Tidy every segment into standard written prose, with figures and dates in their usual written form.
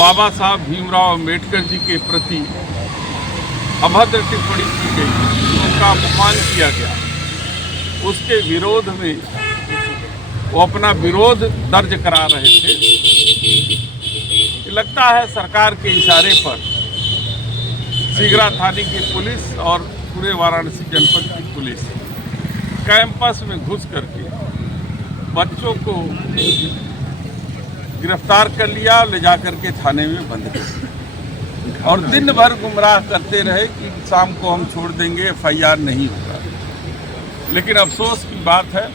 बाबा साहब भीमराव अम्बेडकर जी के प्रति अभद्र टिप्पणी की गई, उनका अपमान किया गया, उसके विरोध में वो अपना विरोध दर्ज करा रहे थे। लगता है सरकार के इशारे पर सीगरा थाने की पुलिस और पूरे वाराणसी जनपद की पुलिस कैंपस में घुस करके बच्चों को गिरफ्तार कर लिया, ले जाकर के थाने में बंद कर दिया और दिन भर गुमराह करते रहे कि शाम को हम छोड़ देंगे, एफआईआर नहीं होगा। लेकिन अफसोस की बात है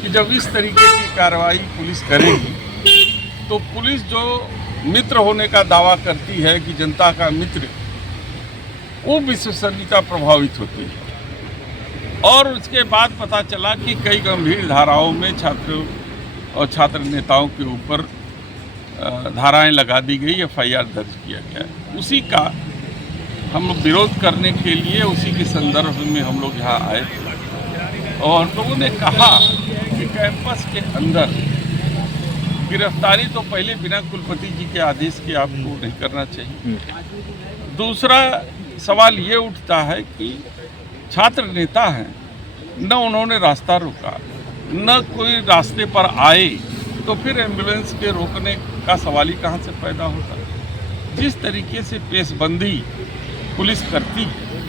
कि जब इस तरीके की कार्रवाई पुलिस करेगी तो पुलिस जो मित्र होने का दावा करती है कि जनता का मित्र, वो विश्वसनीयता प्रभावित होती है। और उसके बाद पता चला कि कई गंभीर धाराओं में छात्रों और छात्र नेताओं के ऊपर धाराएं लगा दी गई, एफआईआर दर्ज किया गया। उसी का हम लोग विरोध करने के लिए, उसी के संदर्भ में हम लोग यहाँ आए थे और लोगों ने कहा कि कैंपस के अंदर गिरफ्तारी तो पहले बिना कुलपति जी के आदेश के आपको नहीं करना चाहिए। दूसरा सवाल ये उठता है कि छात्र नेता हैं, न उन्होंने रास्ता रोका, न कोई रास्ते पर आए, तो फिर एम्बुलेंस के रोकने का सवाल ही कहाँ से पैदा होता है। जिस तरीके से पेशबंदी पुलिस करती है,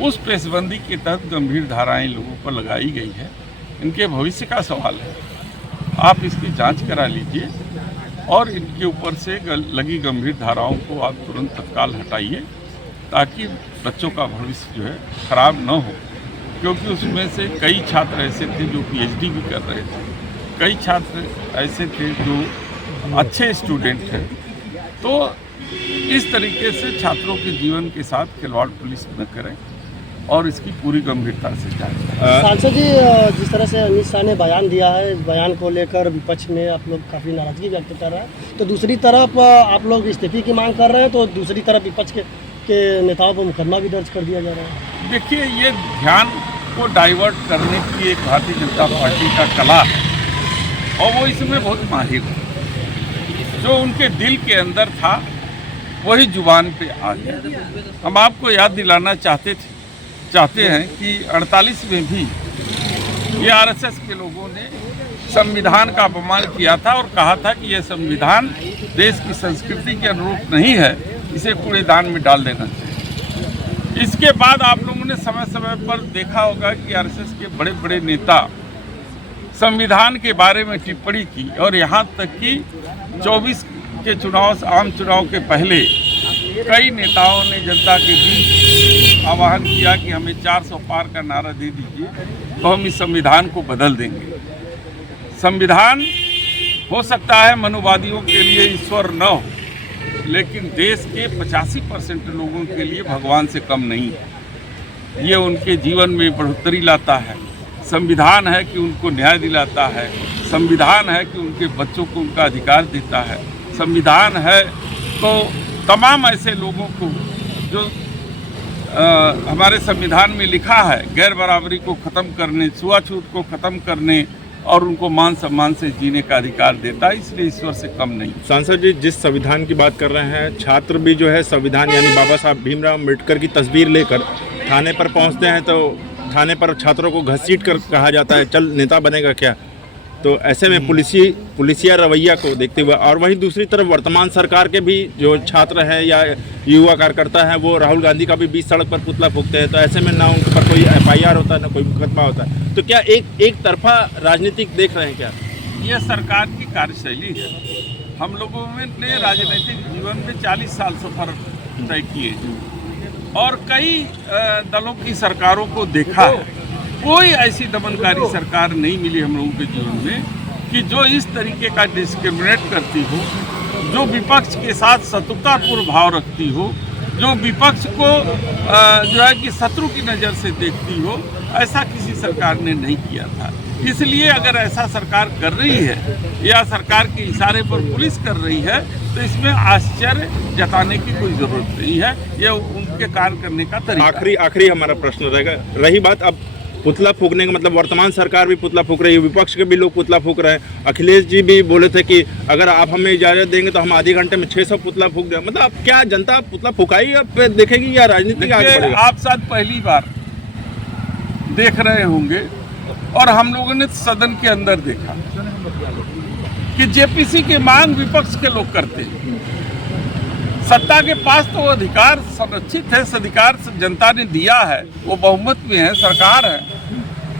उस पेशबंदी के तहत गंभीर धाराएं लोगों पर लगाई गई है। इनके भविष्य का सवाल है, आप इसकी जांच करा लीजिए और इनके ऊपर से लगी गंभीर धाराओं को आप तुरंत तत्काल हटाइए ताकि बच्चों का भविष्य जो है खराब न हो। क्योंकि उसमें से कई छात्र ऐसे थे जो पीएचडी भी कर रहे थे, कई छात्र ऐसे थे जो अच्छे स्टूडेंट थे। तो इस तरीके से छात्रों के जीवन के साथ खिलवाड़ पुलिस न करे और इसकी पूरी गंभीरता से जांच। सांसद जी, जिस तरह से अमित शाह ने बयान दिया है, इस बयान को लेकर विपक्ष में आप लोग काफ़ी नाराजगी व्यक्त कर रहे हैं, तो दूसरी तरफ आप लोग इस्तीफे की मांग कर रहे हैं, तो दूसरी तरफ विपक्ष के नेताओं पर मुकदमा भी दर्ज कर दिया जा रहा है। देखिए, ये ध्यान को डाइवर्ट करने की एक भारतीय जनता पार्टी का कला है और वो इसमें बहुत माहिर है। जो उनके दिल के अंदर था वही जुबान पे आ गया। हम आपको याद दिलाना चाहते हैं कि 48 में भी ये आरएसएस के लोगों ने संविधान का अपमान किया था और कहा था कि यह संविधान देश की संस्कृति के अनुरूप नहीं है, इसे कूड़ेदान में डाल देना चाहिए। इसके बाद आप लोगों ने समय समय पर देखा होगा कि आरएसएस के बड़े बड़े नेता संविधान के बारे में टिप्पणी की और यहाँ तक कि 24 के चुनाव, आम चुनाव के पहले कई नेताओं ने जनता के बीच आह्वान किया कि हमें 400 पार का नारा दे दीजिए तो हम इस संविधान को बदल देंगे। संविधान हो सकता है मनुवादियों के लिए ईश्वर न हो, लेकिन देश के 85% लोगों के लिए भगवान से कम नहीं है। ये उनके जीवन में बढ़ोतरी लाता है। संविधान है कि उनको न्याय दिलाता है, संविधान है कि उनके बच्चों को उनका अधिकार देता है, संविधान है तो तमाम ऐसे लोगों को जो हमारे संविधान में लिखा है, गैर बराबरी को ख़त्म करने, छुआछूत को ख़त्म करने और उनको मान सम्मान से जीने का अधिकार देता है, इसलिए ईश्वर से कम नहीं। सांसद जी, जिस संविधान की बात कर रहे हैं, छात्र भी जो है संविधान यानी बाबा साहब भीमराव अम्बेडकर की तस्वीर लेकर थाने पर पहुंचते हैं तो थाने पर छात्रों को घसीट कर कहा जाता है चल नेता बनेगा क्या। तो ऐसे में पुलिसिया रवैया को देखते हुए और वहीं दूसरी तरफ वर्तमान सरकार के भी जो छात्र हैं या युवा कार्यकर्ता हैं वो राहुल गांधी का भी बीच सड़क पर पुतला फूंकते हैं, तो ऐसे में ना उन पर कोई एफआईआर होता है ना कोई मुकदमा होता है। तो क्या एक तरफा राजनीतिक देख रहे हैं क्या? ये सरकार की कार्यशैली है। हम लोगों ने राजनीतिक जीवन में 40 साल सफर तय किए और कई दलों की सरकारों को देखा है। कोई ऐसी दमनकारी सरकार नहीं मिली हम लोगों के जीवन में कि जो इस तरीके का डिस्क्रिमिनेट करती हो, जो विपक्ष के साथ शत्रुतापूर्ण भाव रखती हो, जो विपक्ष को जो है कि शत्रु की नज़र से देखती हो, ऐसा किसी सरकार ने नहीं किया था। इसलिए अगर ऐसा सरकार कर रही है या सरकार के इशारे पर पुलिस कर रही है तो इसमें आश्चर्य जताने की कोई ज़रूरत नहीं है। ये उनके कार्य करने का तरीका। आखिरी हमारा प्रश्न रहेगा, रही बात अब पुतला फूकने का मतलब वर्तमान सरकार भी पुतला फूक रही है, विपक्ष के भी लोग पुतला फूक रहे हैं। अखिलेश जी भी बोले थे कि अगर आप हमें इजाज़त देंगे तो हम आधे घंटे में 600 पुतला फूक दें। मतलब अब क्या जनता पुतला फूकाई अब देखेगी या राजनीति आगे देखिए, बढ़ेगा? आप शायद पहली बार देख रहे होंगे और हम लोगों ने सदन के अंदर देखा कि जेपीसी की मांग विपक्ष के लोग करते हैं। सत्ता के पास तो वो अधिकार संरक्षित है, इस अधिकार से जनता ने दिया है, वो बहुमत में है, सरकार है,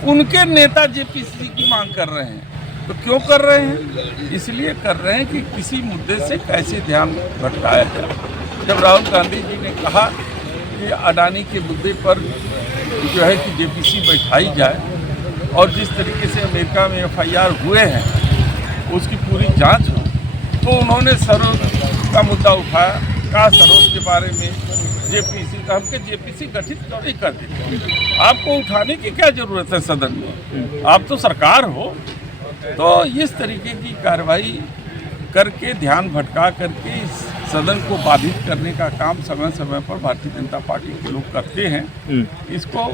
उनके नेता जेपीसी की मांग कर रहे हैं। तो क्यों कर रहे हैं? इसलिए कर रहे हैं कि किसी मुद्दे से कैसे ध्यान भटकाया जाए। जब राहुल गांधी जी ने कहा कि अडानी के मुद्दे पर जो है कि जेपीसी बैठाई जाए और जिस तरीके से अमेरिका में एफआईआर हुए हैं उसकी पूरी जांच हो, तो उन्होंने सरोज का मुद्दा उठाया। कहा सरोज के बारे में जेपीसी का, हमके जेपीसी गठित क्यों नहीं कर देते? आपको उठाने की क्या जरूरत है सदन में? आप तो सरकार हो। तो इस तरीके की कार्रवाई करके ध्यान भटका करके इस सदन को बाधित करने का काम समय समय पर भारतीय जनता पार्टी के लोग करते हैं। इसको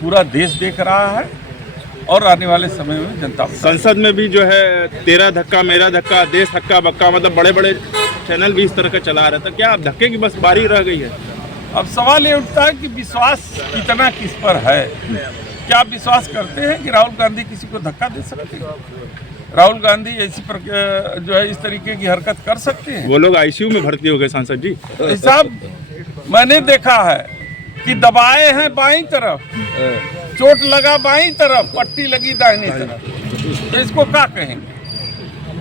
पूरा देश देख रहा है और आने वाले समय में जनता संसद में भी जो है तेरा धक्का मेरा धक्का, देश हक्का बक्का, मतलब बड़े बड़े चैनल भी इस तरह का चला रहा था। क्या अब धक्के की बस बारी रह गई है? अब सवाल ये उठता है कि विश्वास कितना किस पर है। क्या आप विश्वास करते हैं कि राहुल गांधी किसी को धक्का दे सकते हैं? राहुल गांधी ऐसी जो है इस तरीके की हरकत कर सकते हैं? वो लोग आईसीयू में भर्ती हो गए सांसद जी। साहब, मैंने देखा है कि दबाए हैं बाईं तरफ, चोट लगा बाईं तरफ, पट्टी लगी दाहिनी तरफ, तो इसको क्या कहेंगे?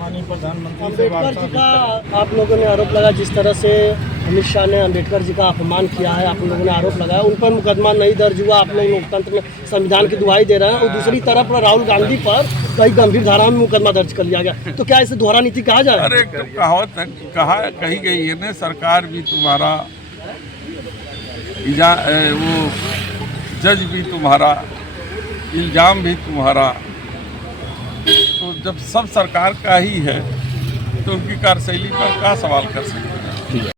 अम्बेडकर जी का आप लोगों ने आरोप लगा, जिस तरह से अमित शाह ने अम्बेडकर जी का अपमान किया है, आप लोगों ने आरोप लगाया, उन पर मुकदमा नहीं दर्ज हुआ। आप लोग लोकतंत्र में संविधान की दुहाई दे रहे हैं और दूसरी तरफ राहुल गांधी पर कई गंभीर धाराओं में मुकदमा दर्ज कर लिया गया। तो क्या इसे दोहरा नीति कहा जाए? अरे कहावत है, कही गई है ना, सरकार भी तुम्हारा, वो जज भी तुम्हारा, इल्जाम भी तुम्हारा। तो जब सब सरकार का ही है तो उनकी कार्यशैली पर क्या सवाल कर सकते हैं?